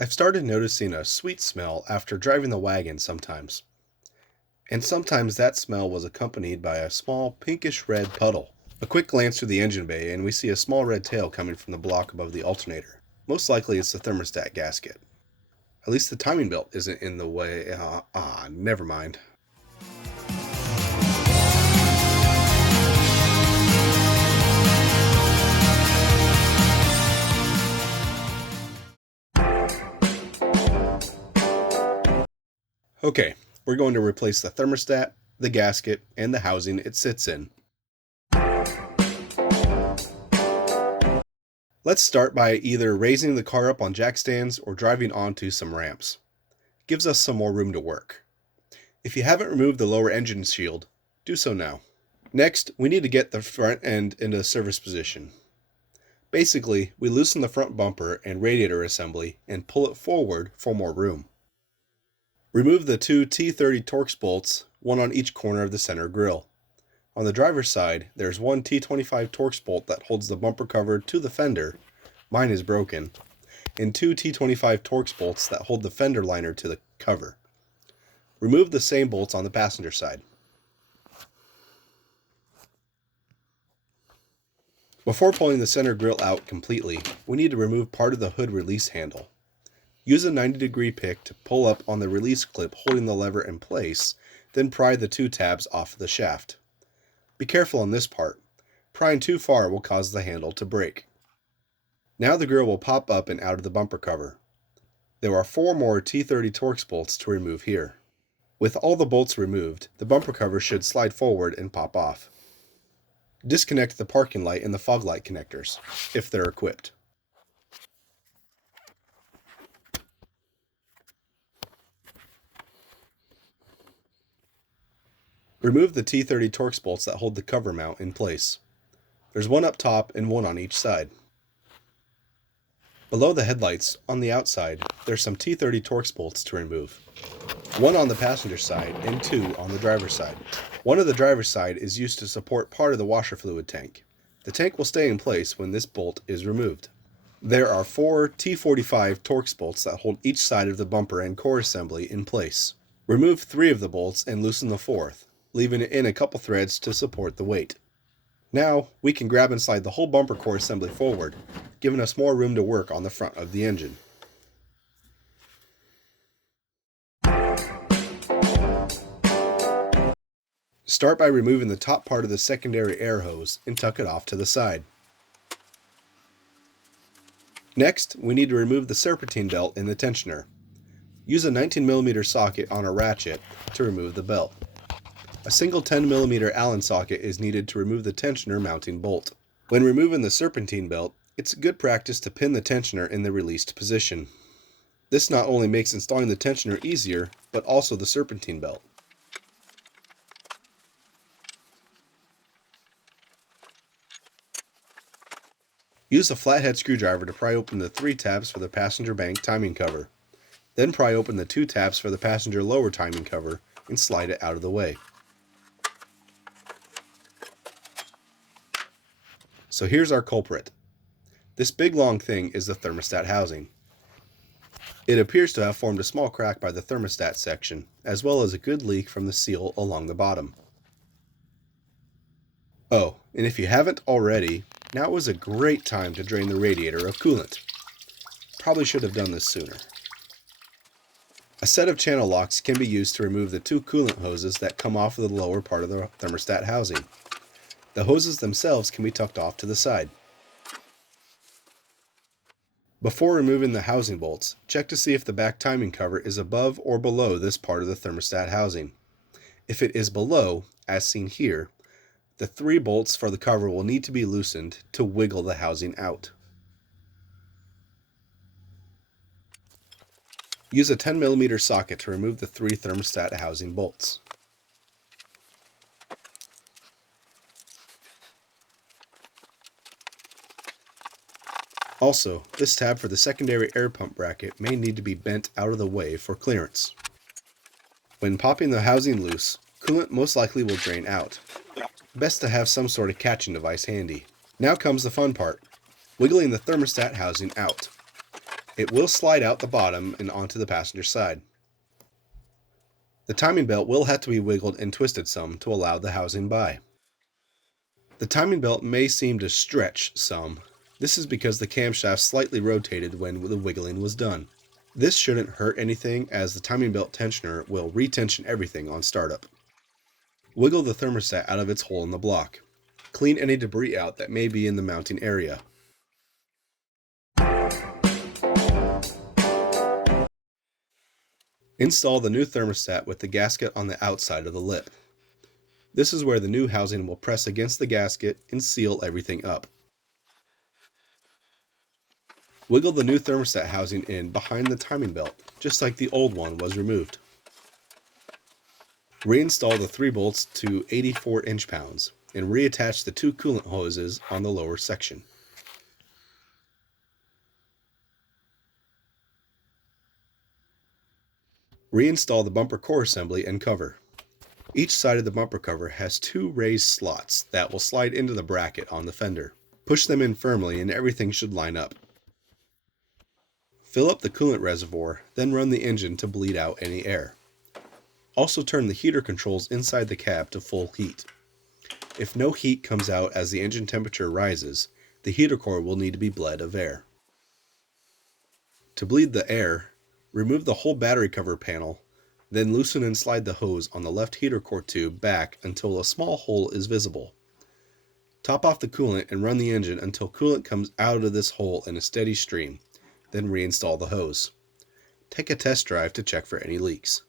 I've started noticing a sweet smell after driving the wagon sometimes. And sometimes that smell was accompanied by a small pinkish red puddle. A quick glance through the engine bay and we see a small red tail coming from the block above the alternator. Most likely it's the thermostat gasket. At least the timing belt isn't in the way. Never mind. Okay, we're going to replace the thermostat, the gasket, and the housing it sits in. Let's start by either raising the car up on jack stands or driving onto some ramps. Gives us some more room to work. If you haven't removed the lower engine shield, do so now. Next, we need to get the front end into service position. Basically, we loosen the front bumper and radiator assembly and pull it forward for more room. Remove the two T30 Torx bolts, one on each corner of the center grille. On the driver's side, there's one T25 Torx bolt that holds the bumper cover to the fender, mine is broken, and two T25 Torx bolts that hold the fender liner to the cover. Remove the same bolts on the passenger side. Before pulling the center grille out completely, we need to remove part of the hood release handle. Use a 90-degree pick to pull up on the release clip holding the lever in place, then pry the two tabs off the shaft. Be careful on this part. Prying too far will cause the handle to break. Now the grille will pop up and out of the bumper cover. There are 4 more T30 Torx bolts to remove here. With all the bolts removed, the bumper cover should slide forward and pop off. Disconnect the parking light and the fog light connectors, if they're equipped. Remove the T30 Torx bolts that hold the cover mount in place. There's one up top and one on each side. Below the headlights, on the outside, there's some T30 Torx bolts to remove. One on the passenger side and 2 on the driver's side. One of the driver's side is used to support part of the washer fluid tank. The tank will stay in place when this bolt is removed. There are 4 T45 Torx bolts that hold each side of the bumper and core assembly in place. Remove 3 of the bolts and loosen the 4th, leaving it in a couple threads to support the weight. Now, we can grab and slide the whole bumper core assembly forward, giving us more room to work on the front of the engine. Start by removing the top part of the secondary air hose and tuck it off to the side. Next, we need to remove the serpentine belt in the tensioner. Use a 19mm socket on a ratchet to remove the belt. A single 10mm Allen socket is needed to remove the tensioner mounting bolt. When removing the serpentine belt, it's good practice to pin the tensioner in the released position. This not only makes installing the tensioner easier, but also the serpentine belt. Use a flathead screwdriver to pry open the 3 tabs for the passenger bank timing cover. Then pry open the 2 tabs for the passenger lower timing cover and slide it out of the way. So here's our culprit. This big long thing is the thermostat housing. It appears to have formed a small crack by the thermostat section, as well as a good leak from the seal along the bottom. Oh, and if you haven't already, now is a great time to drain the radiator of coolant. Probably should have done this sooner. A set of channel locks can be used to remove the 2 coolant hoses that come off of the lower part of the thermostat housing. The hoses themselves can be tucked off to the side. Before removing the housing bolts, check to see if the back timing cover is above or below this part of the thermostat housing. If it is below, as seen here, the 3 bolts for the cover will need to be loosened to wiggle the housing out. Use a 10mm socket to remove the 3 thermostat housing bolts. Also, this tab for the secondary air pump bracket may need to be bent out of the way for clearance. When popping the housing loose, coolant most likely will drain out. Best to have some sort of catching device handy. Now comes the fun part, wiggling the thermostat housing out. It will slide out the bottom and onto the passenger side. The timing belt will have to be wiggled and twisted some to allow the housing by. The timing belt may seem to stretch some. This is because the camshaft slightly rotated when the wiggling was done. This shouldn't hurt anything, as the timing belt tensioner will retension everything on startup. Wiggle the thermostat out of its hole in the block. Clean any debris out that may be in the mounting area. Install the new thermostat with the gasket on the outside of the lip. This is where the new housing will press against the gasket and seal everything up. Wiggle the new thermostat housing in behind the timing belt, just like the old one was removed. Reinstall the 3 bolts to 84 inch-pounds and reattach the 2 coolant hoses on the lower section. Reinstall the bumper core assembly and cover. Each side of the bumper cover has 2 raised slots that will slide into the bracket on the fender. Push them in firmly and everything should line up. Fill up the coolant reservoir, then run the engine to bleed out any air. Also turn the heater controls inside the cab to full heat. If no heat comes out as the engine temperature rises, the heater core will need to be bled of air. To bleed the air, remove the whole battery cover panel, then loosen and slide the hose on the left heater core tube back until a small hole is visible. Top off the coolant and run the engine until coolant comes out of this hole in a steady stream, then reinstall the hose. Take a test drive to check for any leaks.